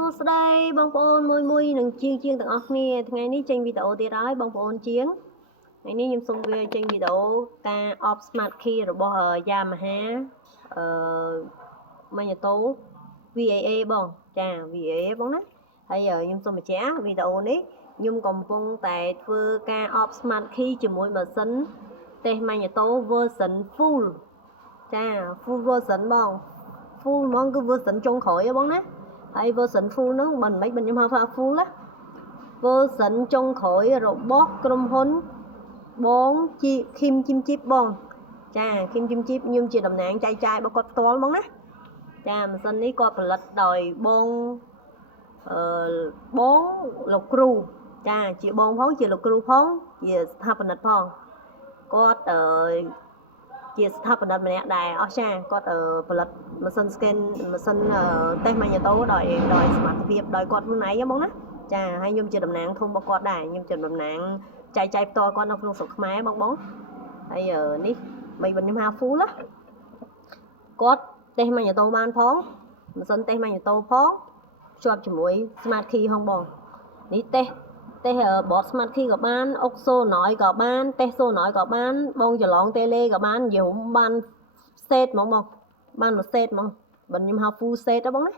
សួស្តីបងប្អូនមួយនឹងជាងទាំងអស់គ្នាថ្ងៃនេះចេញវីដេអូទៀតហើយបងប្អូនជាងថ្ងៃនេះខ្ញុំសូមវាចេញវីដេអូការ off smart key របស់ Yamaha Magneto VAA បងចា VAA បងណាហើយខ្ញុំសូមបញ្ជាក់វីដេអូនេះខ្ញុំកំពុងតែធ្វើការ off smart key ជាមួយម៉ាស៊ីនទេស Magneto version full ចា full version បង full ហ្មងគឺ version ចុងក្រោយបងណាហើយ version full ហ្នឹងមិនខ្ញុំហៅថា full ណា version ចុងក្រោយរបស់ក្រុមហ៊ុនបងជី Kim Chim Chip បងចា Kim Chim Chip ខ្ញុំជាតំណាងចែកចាយរបស់គាត់ផ្ទាល់បងណាចាម៉ាស៊ីននេះគាត់ផលិតដោយបងលោកគ្រូចាជាបងផងជាលោកគ្រូផងជាស្ថាបនិកផងគាត់ជាស្ថាបនិកម្នាក់ដែរអស្ចារ្យគាត់ផលិតម៉ាស៊ីន scan ម៉ាស៊ីនតេស្ត Magneto ដោយសមត្ថភាពដោយគាត់ខ្លួនឯងបងណាចាហើយខ្ញុំជាតំណាងធំរបស់គាត់ដែរខ្ញុំជាតំណាងចែកចាយផ្ទាល់គាត់នៅក្នុងស្រុកខ្មែរបងហើយនេះមិនខ្ញុំហៅ full ណាគាត់តេស្ត Magneto បានផងម៉ាស៊ីនតេស្ត Magneto ផងជាប់ជាមួយ smart key ផងបងនេះតេស្តបត smart key ក៏បានអុកសូណយក៏បានតេស្តសូណយក៏បានបងច្រឡងតេឡេក៏បានយំបាន set ហ្មងបងបានមួយ set ហ្មងបើខ្ញុំហៅ full set ហ្នឹងបងណា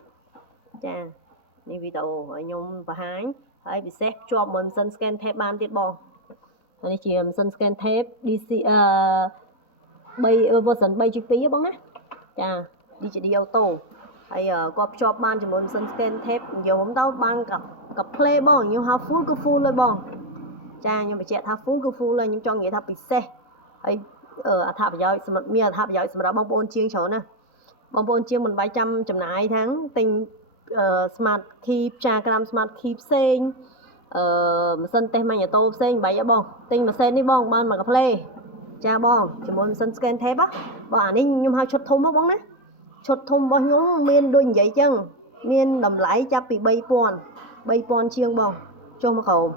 ចានេះវីដេអូឲ្យខ្ញុំបង្ហាញហើយពិសេសភ្ជាប់មួយម៉ាស៊ីន scan tape បានទៀតបងហើយនេះជាម៉ាស៊ីន scan tape DC 3 version 3.2 បងណាចា DCD auto ហើយគាត់ភ្ជាប់បានជាមួយម៉ាស៊ីន scan tape យំទៅបានកា play បងខ្ញុំហៅ full គឺ full ហើយបងចាខ្ញុំបញ្ជាក់ថា full គឺ full ហើយខ្ញុំចង់និយាយថាពិសេសហើយអត្ថប្រយោជន៍សម្រាប់មានអត្ថប្រយោជន៍សម្រាប់បងប្អូនជាងច្រើនណាបងប្អូនជាងមិនបាច់ចាំចំណាយថាងទិញsmart key ផ្ចាក្រាម smart key ផ្សេងម៉ាស៊ីនតេស្ត Magneto ផ្សេងបាច់បងទិញម៉ាស៊ីននេះបងបានមកកា play ចាបងជាមួយម៉ាស៊ីន scan tape បងអានេះខ្ញុំហៅឈុតធំបងណាឈុតធំរបស់ខ្ញុំមានដូចនិយាយចឹងមានតម្លៃចាប់ពី 3000 ជាងបងចុះមកក្រោម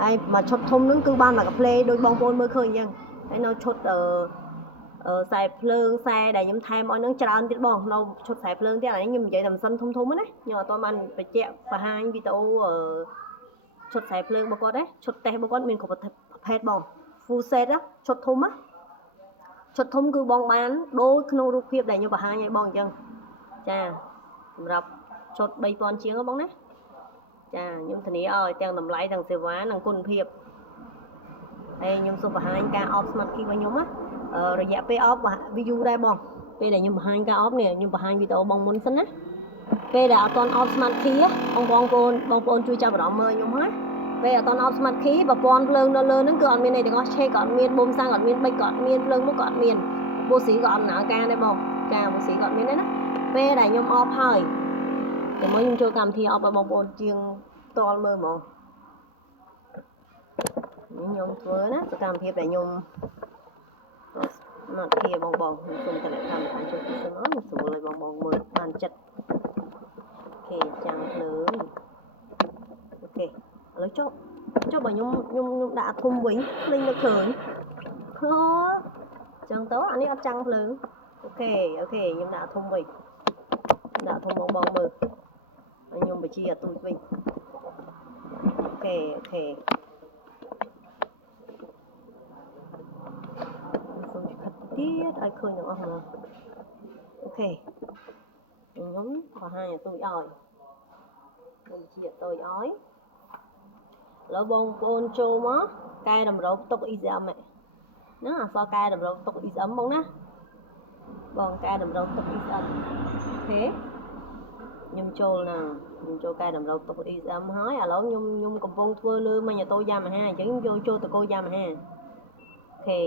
ហើយមកឈុតធំហ្នឹងគឺបានមកកា play ដូចបងប្អូនមើលឃើញអញ្ចឹងហើយនៅឈុតខ្សែភ្លើងខ្សែដែលខ្ញុំថែមឲ្យហ្នឹងច្រើនទៀតបងនៅឈុតខ្សែភ្លើងទៀតអានេះខ្ញុំនិយាយតែម៉ាស៊ីនធំណាខ្ញុំអត់ទាន់បានបញ្ជាក់បង្ហាញវីដេអូឈុតខ្សែភ្លើងរបស់គាត់ទេឈុតតេស្តរបស់គាត់មានគ្រប់ប្រភេទបង full set ឈុតធំឈុតធំគឺបងបានដូចក្នុងរូបភាពដែលខ្ញុំបង្ហាញឲ្យបងអញ្ចឹងចាសម្រាប់ឈុត 3000 ជាងបងណាចាខ្ញុំធានាឲ្យទាំងតម្លៃទាំងសេវានិងគុណភាពហើយខ្ញុំសូមបង្ហាញការ off smart key របស់ខ្ញុំរយៈពេល off វាយូរដែរបងពេលដែលខ្ញុំបង្ហាញការ off នេះខ្ញុំបង្ហាញវីដេអូបងមុនសិនណាពេលដែលអត់ទាន់ off smart key បងប្អូនជួយចាប់អារម្មណ៍មើលខ្ញុំណាពេលអត់ទាន់ off smart key ប្រព័ន្ធភ្លើងនៅលើហ្នឹងគឺអត់មានអីទាំងអស់ឆេកក៏អត់មានបូមសាំងក៏អត់មានបិចក៏អត់មានភ្លើងមុខក៏អត់មានបូស៊ីក៏អត់ដំណើរការដែរបងចាបូស៊ីក៏អត់មានដែរណាពេលដែលខ្ញុំ off ហើយតែមកខ្ញុំចូលកម្មវិធី off ឲ្យបងប្អូនជាងផ្ទាល់មើលហ្មងខ្ញុំធ្វើណាសកម្មភាពដែលខ្ញុំមកធាបងខ្ញុំសូមតែកម្មវិធីចូលពីសិនមកស្រួលឲ្យបងមើលបានចិត្តអូខេចាំងភ្លើងអូខេឥឡូវចុះបើខ្ញុំដាក់ធំវិញលេងនឹកឃើញចឹងទៅអានេះអត់ចាំងភ្លើងអូខេខ្ញុំដាក់ធំវិញដាក់ធំបងមើលហើយខ្ញុំបញ្ជាអត់ទូចវិញអូខេសូមខិតទៀតឲ្យឃើញទាំងអស់ហ្មងអូខេខ្ញុំបង្ហាញឲ្យទូចឲ្យខ្ញុំបញ្ជាអត់ទូចឲ្យឥឡូវបងប្អូនចូលមកកែតម្រូវទុក ECM ណាអសរកែតម្រូវទុក ECM បងណាបងកែតម្រូវទុក ECM អូខេខ្ញុំចូលកែតម្រូវទុក ECM ហើយឥឡូវខ្ញុំកំពុងធ្វើលើ Magneto Yamaha អញ្ចឹងខ្ញុំចូលតកូ Yamaha អូខេ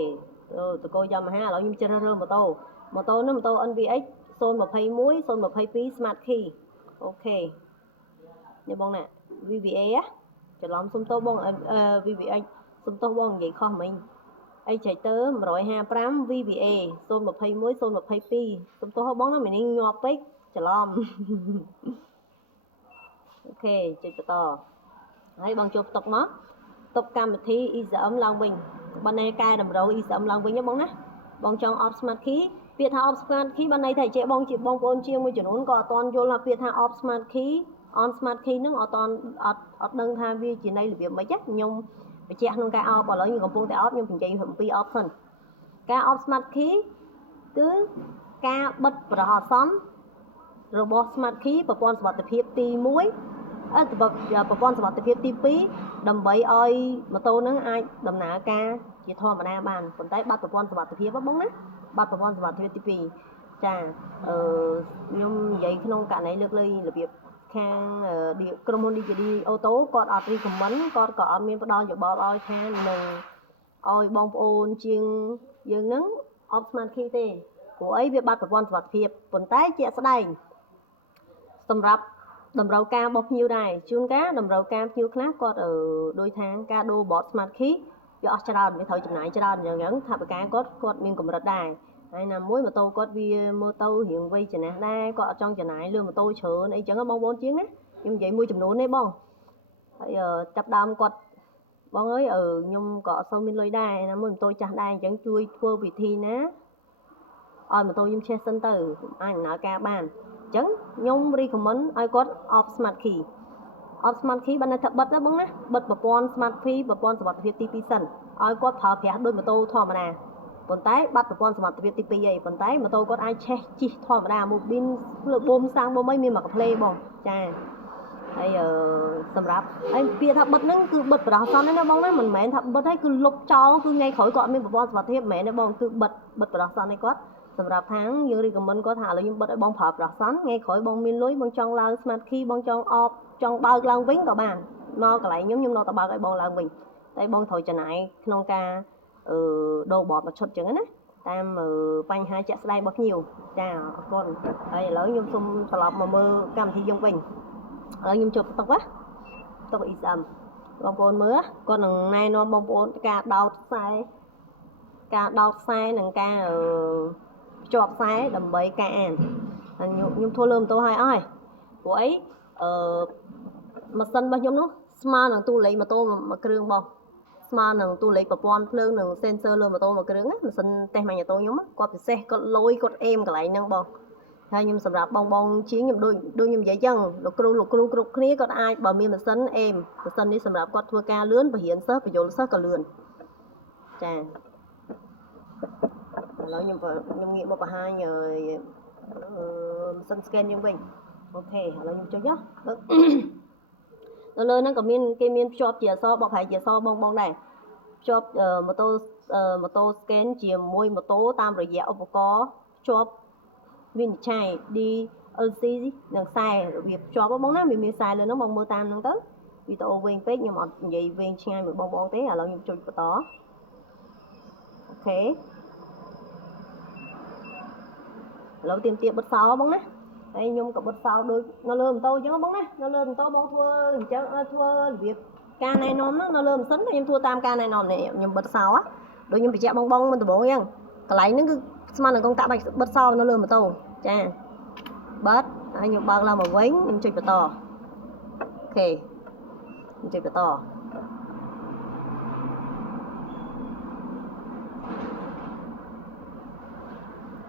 តកូ Yamaha ឥឡូវខ្ញុំជ្រើសរើសម៉ូតូនេះម៉ូតូ NVX 021 022 Smart Key អូខេនេះបងណា VVA ច្រឡំសុំទោសបង VVX សុំទោសបងនិយាយខុសមិញ Exciter 155 VVA 021 022សុំទោសបងណាមិនងាប់ពេកច្រឡំអូខេចុចបន្តហើយបងចូលផ្ទុកមកផ្ទុកកម្មវិធី ECM ឡើងវិញបើណែកែតម្រូវ ECM ឡើងវិញបងណាបងចង់ off smart key ពាក្យថា off smart key បានន័យថាជាបងប្អូនជាងមួយចំនួនក៏អត់ទាន់យល់ថាពាក្យថា off smart key on smart key ហ្នឹងអត់ដឹងថាវាជានៃរបៀបម៉េចខ្ញុំបញ្ជាក់ក្នុងការអបឥឡូវខ្ញុំកំពុងតែអបខ្ញុំនិយាយអំពីអបសិនការអប smart key គឺការបិទប្រហោះសំរបស់ smart key ប្រព័ន្ធសុវត្ថិភាពទី1ប្រព័ន្ធសុវត្ថិភាពទី2ដើម្បីឲ្យម៉ូតូហ្នឹងអាចដំណើរការជាធម្មតាបានប៉ុន្តែបាត់ប្រព័ន្ធសុវត្ថិភាពបងណាបាត់ប្រព័ន្ធសុវត្ថិភាពទី2ចាខ្ញុំនិយាយក្នុងករណីលើកលែងរបៀបខាងក្រុមហ៊ុន DJD អូតូគាត់អត់ recommend គាត់ក៏អត់មានផ្ដល់យោបល់ឲ្យថានឹងឲ្យបងប្អូនជាងយើងហ្នឹងអប smart key ទេព្រោះអីវាបាត់ប្រព័ន្ធសុវត្ថិភាពប៉ុន្តែជាក់ស្ដែងសម្រាប់តម្រូវការរបស់ភ្ញៀវដែរជួនកាលតម្រូវការភ្ញៀវខ្លះគាត់ដោយថាការដូរបត smart key វាអស់ច្រើនវាត្រូវចំណាយច្រើនអញ្ចឹងថាបការគាត់មានកម្រិតដែរហើយណាមួយម៉ូតូគាត់វាមើលទៅរៀងវ័យចំណាស់ដែរគាត់អត់ចង់ចំណាយលើម៉ូតូច្រើនអីចឹងបងប្អូនជាងណាខ្ញុំនិយាយមួយចំនួនទេបងហើយចាប់ដើមគាត់បងអើយខ្ញុំក៏អត់សូវមានលុយដែរណាមួយម៉ូតូចាស់ដែរអញ្ចឹងជួយធ្វើវិធីណាឲ្យម៉ូតូខ្ញុំឆេះសិនទៅអាចដំណើរការបានអញ្ចឹងខ្ញុំ recommend ឲ្យគាត់ off smart key off smart key បានថាបិទណាបងណាបិទប្រព័ន្ធ smart key ប្រព័ន្ធសុវត្ថិភាពទី2សិនឲ្យគាត់ប្រើប្រាស់ដូចម៉ូតូធម្មតាប៉ុន្តែបាត់ប្រព័ន្ធសុវត្ថិភាពទី2ឯងប៉ុន្តែម៉ូតូគាត់អាចឆេះជិះធម្មតាមកប៊ីនលើបូមសាំងបូមអីមានមកកាផ្លេបងចាហើយសម្រាប់ហើយពាក្យថាបិទហ្នឹងគឺបិទប្រហោះសនទេណាបងណាមិនមែនថាបិទហើយគឺលុបចោលគឺថ្ងៃក្រោយគាត់អត់មានប្រព័ន្ធសុវត្ថិភាពមិនមែនទេបងគឺបិទប្រហោះសនឲ្យគាត់សម្រាប់ថាយើង recommend គាត់ថាឥឡូវខ្ញុំបិទឲ្យបងប្រើប្រហោះសនថ្ងៃក្រោយបងមានលុយបងចង់ឡើង smart key បងចង់អបចង់បើកឡើងវិញក៏បានមកកន្លែងខ្ញុំនៅតែបើកឲ្យបងឡើងវិញតែបងត្រូវចំណាយក្នុងការដូរបតមួយឈុតចឹងណាតាមបញ្ហាជាក់ស្ដែងរបស់ភ្ញៀវចាអរគុណហើយឥឡូវខ្ញុំសូមត្រឡប់មកមើលកម្មវិធីយើងវិញឥឡូវខ្ញុំជួបតុកណាតុក ESM បងប្អូនមើលគាត់នឹងណែនាំបងប្អូនការដោតខ្សែនិងការភ្ជាប់ខ្សែដើម្បីការអានខ្ញុំធ្វើលើម៉ូតូឲ្យអស់ហើយព្រោះអីម៉ាស៊ីនរបស់ខ្ញុំនោះស្មើនឹងទូលេខម៉ូតូមួយគ្រឿងបងស្មើនឹងទូលេខប្រព័ន្ធភ្លើងនិង sensor លើម៉ូតូមួយគ្រឿងណាម៉ាស៊ីនតេស្តម៉ាញ៉ាតូខ្ញុំគាត់ពិសេសគាត់លយគាត់អេមកន្លែងហ្នឹងបងហើយខ្ញុំសម្រាប់បងជាងខ្ញុំដូចខ្ញុំនិយាយចឹងលោកគ្រូគ្រប់គ្នាគាត់អាចបើមានម៉ាស៊ីនអេមម៉ាស៊ីននេះសម្រាប់គាត់ធ្វើការលឿនបរិញ្ញាសិស្សបញ្យលសិស្សក៏លឿនចាឥឡូវខ្ញុំងាកមកបង្ហាញម៉ាស៊ីន scan យើងវិញអូខេឥឡូវខ្ញុំចុចណានៅលើហ្នឹងក៏គេមានភ្ជាប់ជាអក្សរបកប្រែជាអក្សរបងដែរភ្ជាប់ម៉ូតូ scan ជាមួយម៉ូតូតាមរយៈឧបករណ៍ភ្ជាប់វិនិច្ឆ័យ DLC និងខ្សែរបៀបភ្ជាប់បងណាមានខ្សែលើហ្នឹងបងមើលតាមហ្នឹងទៅវីដេអូវែងពេកខ្ញុំអត់និយាយវែងឆ្ងាយមួយបងទេឥឡូវខ្ញុំចុចបន្តអូខេឥឡូវទៀមបិទសោបងណាហើយខ្ញុំក៏បិទសោដូចនៅលើម៉ូតូអញ្ចឹងបងណានៅលើម៉ូតូបងធ្វើអញ្ចឹងធ្វើរបៀបការណែនាំហ្នឹងនៅលើម៉ាស៊ីនខ្ញុំធ្វើតាមការណែនាំនេះខ្ញុំបិទសោដូចខ្ញុំបញ្ជាក់បងមិនដំបងអញ្ចឹងកន្លែងហ្នឹងគឺស្មើនឹងកងតាក់បិទសោនៅលើម៉ូតូចាបិទហើយខ្ញុំបើកឡើងមកវិញខ្ញុំចុចបន្តអូខេខ្ញុំចុចបន្ត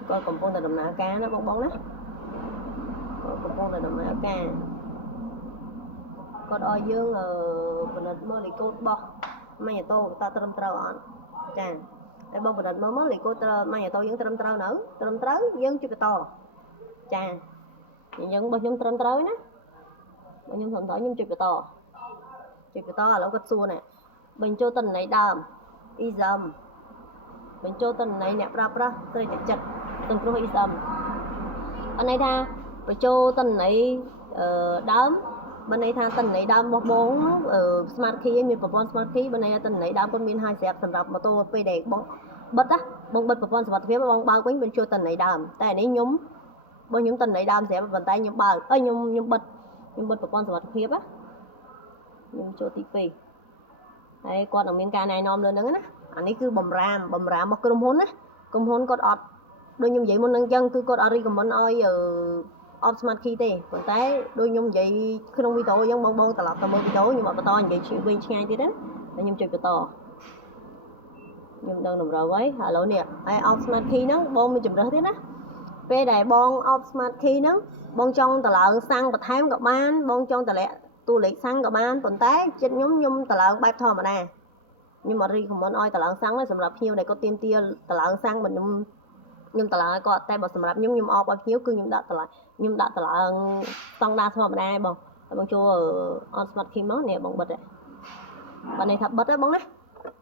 គាត់កំពុងតែដំណើរការណាបងណាកំពុងតែដំណើរការគាត់ឲ្យយើងពិនិត្យមើលលេខកូដរបស់ម៉ាញ៉ាតូតើត្រឹមត្រូវអត់ចាតែបងពិនិត្យមើលលេខកូដម៉ាញ៉ាតូយើងត្រឹមត្រូវនៅត្រឹមត្រូវយើងជិះបន្តចាអញ្ចឹងរបស់ខ្ញុំត្រឹមត្រូវណារបស់ខ្ញុំត្រឹមត្រូវខ្ញុំជិះបន្តឥឡូវគាត់សួរណែបញ្ចូលទិន្នន័យដើម ESM បញ្ចូលទិន្នន័យអ្នកប្រើប្រាស់ត្រូវតែចិត្តសង្គ្រោះ ESM អន័យថាបញ្ចូលទិន្នន័យដើមបើន័យថាទិន្នន័យដើមរបស់បង smart key មានប្រព័ន្ធ smart key បើន័យថាទិន្នន័យដើមគាត់មានហើយស្រាប់សម្រាប់ម៉ូតូពេលដែលបងបិទណាបងបិទប្រព័ន្ធសុវត្ថិភាពបងបើកវិញបញ្ចូលទិន្នន័យដើមតែនេះខ្ញុំទិន្នន័យដើមស្រាប់ប៉ុន្តែខ្ញុំបើកខ្ញុំបិទប្រព័ន្ធសុវត្ថិភាពណាខ្ញុំចូលទី2ហើយគាត់នឹងមានការណែនាំលើហ្នឹងណាអានេះគឺបំរាមរបស់ក្រុមហ៊ុនណាក្រុមហ៊ុនគាត់អត់ដូចខ្ញុំនិយាយមុនហ្នឹងអញ្ចឹងគឺគាត់អត់ recommend ឲ្យoff smart key ទេប៉ុន្តែដូចខ្ញុំនិយាយក្នុងវីដេអូអញ្ចឹងបងត្រឡប់ទៅមើលវីដេអូខ្ញុំអត់បន្តនិយាយវែងឆ្ងាយទៀតណាខ្ញុំចុចបន្តខ្ញុំដឹងតម្រូវហើយឥឡូវនេះហើយ off smart key ហ្នឹងបងមានជំរើសទេណាពេលដែលបង off smart key ហ្នឹង បងចង់តឡើងសាំងបន្ថែមក៏បានបងចង់តម្លាក់តួលេខសាំងក៏បានប៉ុន្តែចិត្តខ្ញុំតឡើងបែបធម្មតាខ្ញុំអត់ recommend ឲ្យតឡើងសាំងទេសម្រាប់ភ្ញៀវដែលគាត់ទាមទារតឡើងសាំងបើខ្ញុំតឡើងឲ្យគាត់តែបើសម្រាប់ខ្ញុំអបឲ្យភ្ញៀវគឺខ្ញុំដាក់តឡើងស្តង់ដារធម្មតាបងតែបងចូលអន smart key មកនេះបងបិទបើនេះថាបិទទេបងណា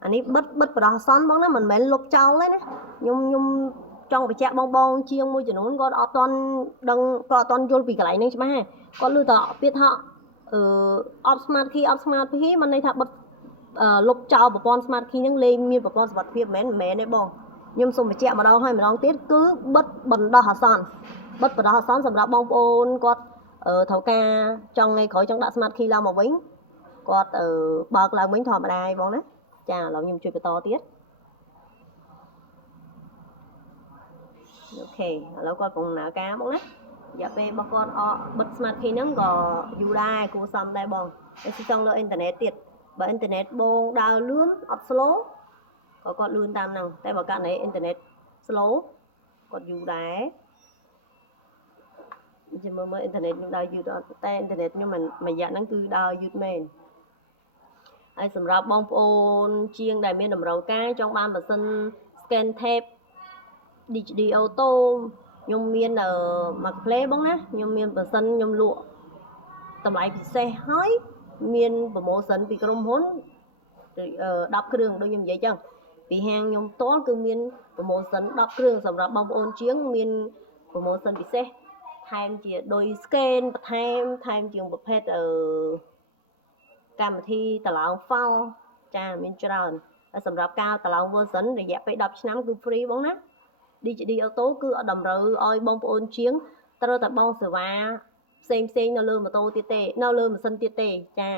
អានេះបិទបដោះអាសន្នបងណាមិនមែនលុបចោលទេណាខ្ញុំចង់បញ្ជាក់បងជាងមួយចំនួនគាត់អត់ទាន់ដឹងគាត់អត់ទាន់យល់ពីកន្លែងនេះច្បាស់គាត់ឮតែពាក្យថាអត់ smart key មិនន័យថាបិទលុបចោលប្រព័ន្ធ smart key ហ្នឹងលេងមានប្រព័ន្ធសុវត្ថិភាពមិនមែនទេបងខ្ញុំសូមបញ្ជាក់ម្ដងហើយម្ដងទៀតគឺបិទបណ្ដោះអាសន្នសម្រាប់បងប្អូនគាត់ត្រូវការចង់ថ្ងៃក្រោយចង់ដាក់ smart key ឡើងមកវិញគាត់បើកឡើងវិញធម្មតាឯងបងណាចាឥឡូវខ្ញុំជួយបន្តទៀតអូខេឥឡូវគាត់កំពុងដំណើរការបងណារយៈពេលរបស់គាត់បិទ smart key ហ្នឹងក៏យូរដែរគួរសមដែរបងតែស៊ីចង់លើអ៊ីនធឺណិតទៀតបើអ៊ីនធឺណិតបងដើរលឿនអត់ slow ក៏គាត់លឿនតាមហ្នឹងតែបើករណីអ៊ីនធឺណិត slow គាត់យូរដែរចាំមើលអ៊ីនធឺណិតខ្ញុំដើរយឺតអត់តែអ៊ីនធឺណិតខ្ញុំមិនរយៈហ្នឹងគឺដើរយឺតមែនហើយសម្រាប់បងប្អូនជាងដែលមានតម្រូវការចង់បានម៉ាស៊ីន scan tape DHD auto ខ្ញុំមានmarketplace បងណាខ្ញុំមានម៉ាស៊ីនខ្ញុំលក់តម្លៃពិសេសហើយមានប្រម៉ូសិនពីក្រុមហ៊ុន10គ្រឿងដូចខ្ញុំនិយាយចឹងពីហាងខ្ញុំផ្ទាល់គឺមានប្រម៉ូសិន10គ្រឿងសម្រាប់បងប្អូនជាងមានប្រម៉ូសិនពិសេសថែមជាដូច scan បន្ថែមជាងប្រភេទកម្មវិធីតឡោង file ចាមានច្រើនហើយសម្រាប់ការតឡោង version រយៈពេល10ឆ្នាំគឺ free បងណា DHD auto គឺអត់តម្រូវឲ្យបងប្អូនជាងត្រូវតែបងសេវាផ្សេងនៅលើម៉ូតូទៀតទេនៅលើម៉ាស៊ីនទៀតទេចា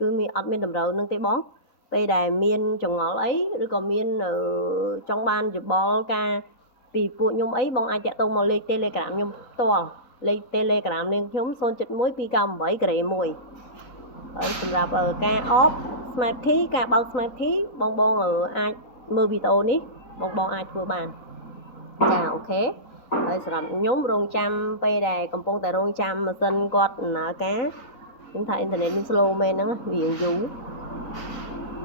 គឺអត់មានតម្រូវនឹងទេបងពេលដែលមានចងល់អីឬក៏មានចង់បានយោបល់ការពីពួកខ្ញុំអីបងអាចតាក់ទងមកលេខ Telegram ខ្ញុំផ្ទាល់លេខ Telegram នាងខ្ញុំ071 298 ក្រេ1ហើយសម្រាប់ការអប Smart Key ការបើក Smart Key បងអាចមើលវីដេអូនេះបងអាចធ្វើបានចាអូខេហើយសម្រាប់ខ្ញុំរងចាំពេលដែលកំពុងតែរងចាំម៉ាស៊ីនគាត់ដំណើរការខ្ញុំថាអ៊ីនធឺណិតវា slow មែនហ្នឹងវាយូរ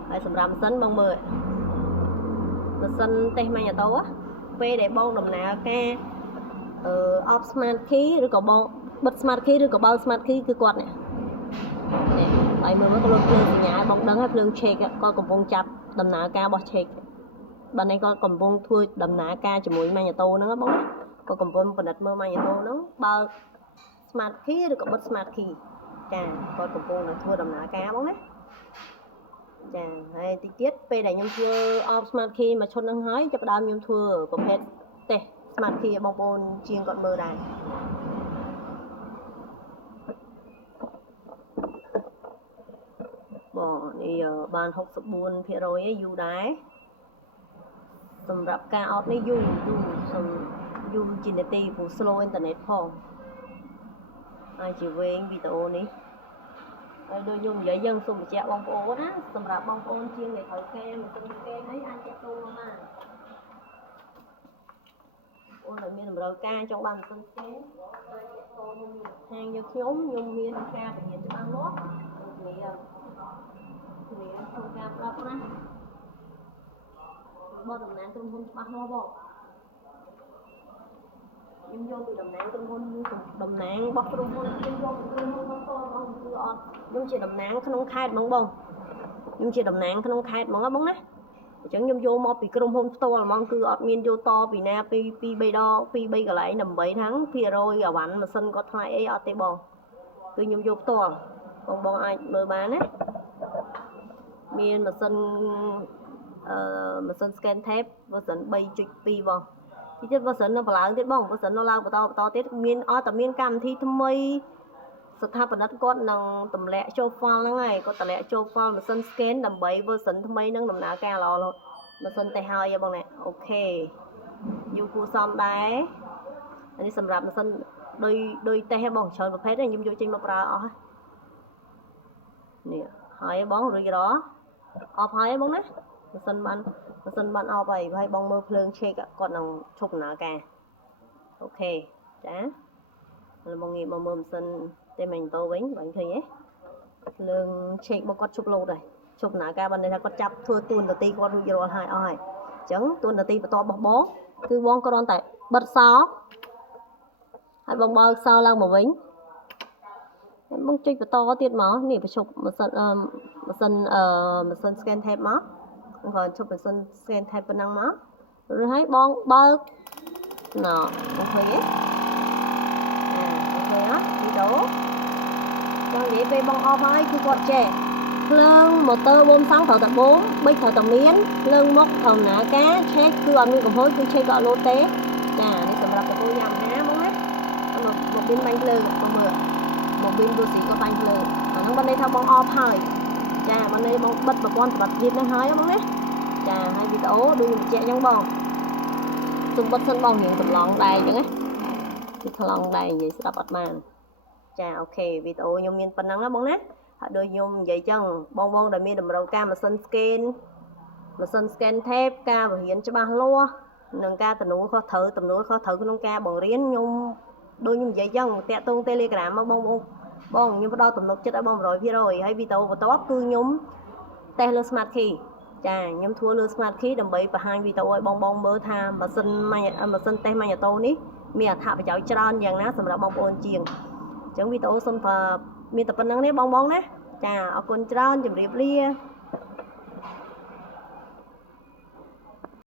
ហើយសម្រាប់ម៉ាស៊ីនបងមើលម៉ាស៊ីនតេស្តម៉ាញ់អូតូពេលដែលបងដំណើរការoff smart key ឬក៏បងបិទ smart key ឬក៏បើក smart key គឺគាត់នេះហើយមើលក៏លុបភ្លើងសញ្ញាបងដឹងហើយភ្លើង check គាត់កំពុងចាប់ដំណើរការរបស់ check បើនេះគាត់កំពុងធ្វើដំណើរការជាមួយម៉ាញ់អូតូហ្នឹងបងណាគាត់កំពុងពិនិត្យមើលម៉ាញ់អូតូហ្នឹងបើក smart key ឬក៏បិទ smart key ចាគាត់កំពុងនឹងធ្វើដំណើរការបងណាចាហើយតិចទៀតពេលដែលខ្ញុំធ្វើ off smart key មកឈុតហ្នឹងហើយចាប់ផ្ដើមខ្ញុំធ្វើប្រភេទតេស្ត smart key ឲ្យបងប្អូនជាងគាត់មើលដែរបងនេះបាន64%ឯយូរដែរសម្រាប់ការអត់នេះយូរជានាទីព្រោះ slow internet ផងហើយជាវែងវីដេអូនេះហើយដូចខ្ញុំនិយាយយើងសូមបញ្ជាក់បងប្អូនណាសម្រាប់បងប្អូនជាងដែលត្រូវការម៉ាស៊ីនស្កេននេះអាចតាក់ទងមកបានអូនដែលមានតម្រូវការចង់បានម៉ាស៊ីនស្កេនអាចតាក់ទងហាងយើងខ្ញុំមានការពង្រៀនច្បាស់លាស់គ្នាក្នុងការប្រាប់ណាបទតំណាងក្រុមហ៊ុនច្បាស់លាស់បងខ្ញុំយកពីតំណាងក្រុមហ៊ុនតំណាងរបស់ក្រុមហ៊ុនខ្ញុំយកពីក្រុមហ៊ុនមកតបងគឺអត់ខ្ញុំជាតំណាងក្នុងខេត្តហ្មងបងខ្ញុំជាតំណាងក្នុងខេត្តហ្មងណាបងណាអញ្ចឹងខ្ញុំយកមកពីក្រុមហ៊ុនផ្ទាល់ហ្មងគឺអត់មានយកតពីណាពី2 3 ដង2 3កន្លែងដើម្បីថាភាគរយអាវ៉ាន់ម៉ាស៊ីនគាត់ថ្លៃអីអត់ទេបងគឺខ្ញុំយកផ្ទាល់បងអាចមើលបានណាមានម៉ាស៊ីនម៉ាស៊ីន scan tape version 3.2 បងទីទៀត version នៅឡើងទៀតបង version នៅឡើងបន្តទៀតមានអត់តែមានកម្មវិធីថ្មីស្ថាបនិកគាត់នឹងតម្លាក់ចូល file ហ្នឹងហើយគាត់តម្លាក់ចូល file ម៉ាស៊ីន scan ដើម្បី version ថ្មីហ្នឹងដំណើរការល្អម៉ាស៊ីនទេហើយបងណាអូខេយូរគួរសមដែរនេះសម្រាប់ម៉ាស៊ីនដូចតេស្តបងច្រើនប្រភេទខ្ញុំយកចេញមកប្រើអស់នេះហើយបងរួចរាល់អស់ហើយបងណាម៉ាស៊ីនបានអស់ហើយបងមើលភ្លើង check គាត់នឹងឈប់ដំណើរការអូខេចា បងងាកមកមើលម៉ាស៊ីនតែម៉ាញ់ម៉ូតូវិញបងឃើញទេលើង check របស់គាត់ជប់លោតហើយជប់ដំណើរការបានន័យថាគាត់ចាប់ធ្វើទួនាទីគាត់រួចរាល់ហើយអស់ហើយអញ្ចឹងទួនាទីបន្ទាប់របស់បងគឺបងគ្រាន់តែបិទសោហើយបងបើកសោឡើងមកវិញហើយបងចុចបន្តទៀតមកនេះបញ្ឈប់ម៉ាស៊ីនម៉ាស៊ីន scan tape មកបងក៏ឈប់ម៉ាស៊ីន scan tape ប៉ុណ្ណឹងមករួចហើយបងបើកណ៎បងឃើញទេឃើញអត់វីដេអូចឹងនិយាយពេលបងអបហើយគឺគាត់ចេះភ្លើងម៉ូទ័របូមសង់ត្រូវតែបូមប៊ិចត្រូវតែមានភ្លើងមុខធម្មតាការឆេកគឺអត់មានកំហុសគឺឆេកក៏អត់លោតទេចានេះសម្រាប់ទទួលយ៉ាម៉ាហាបងណាមកប៊ីនបាញ់ភ្លើងបងមើលមកប៊ីនរូស៊ីក៏បាញ់ភ្លើងអាហ្នឹងបានន័យថាបងអបហើយចាបានន័យបងបិទប្រព័ន្ធសុវត្ថិភាពនេះហើយបងណាចាហើយវីដេអូដូចខ្ញុំបញ្ជាក់អញ្ចឹងបងទុំបិទសិនបងរៀងប្រឡងដែរអញ្ចឹងណាគឺប្រឡងដែរនិយាយស្ដាប់អត់បានចាអូខេវីដេអូខ្ញុំមានប៉ុណ្ណឹងណាបងណាហើយដូចខ្ញុំនិយាយចឹងបងដែលមានតម្រូវការម៉ាស៊ីន scan tape ការបង្រៀនច្បាស់លាស់និងការទំនួលខុសត្រូវក្នុងការបង្រៀនខ្ញុំដូចខ្ញុំនិយាយចឹងតាក់ទង Telegram មកបងខ្ញុំផ្ដល់ទំនុកចិត្តឲ្យបង 100% ហើយវីដេអូបន្ទាប់គឺខ្ញុំតេស្តលើ Smart Key ចាខ្ញុំធ្វើលើ Smart Key ដើម្បីបង្ហាញវីដេអូឲ្យបងមើលថាម៉ាស៊ីនតេស្តម៉ាញ់ម៉ូតូនេះមានអត្ថប្រយោជន៍ច្រើនយ៉ាងណាសម្រាប់បងប្អូនជាងអញ្ចឹងវីដេអូសូមមានតែប៉ុណ្្នឹងទេបងណាចាអរគុណច្រើនជម្រាបលា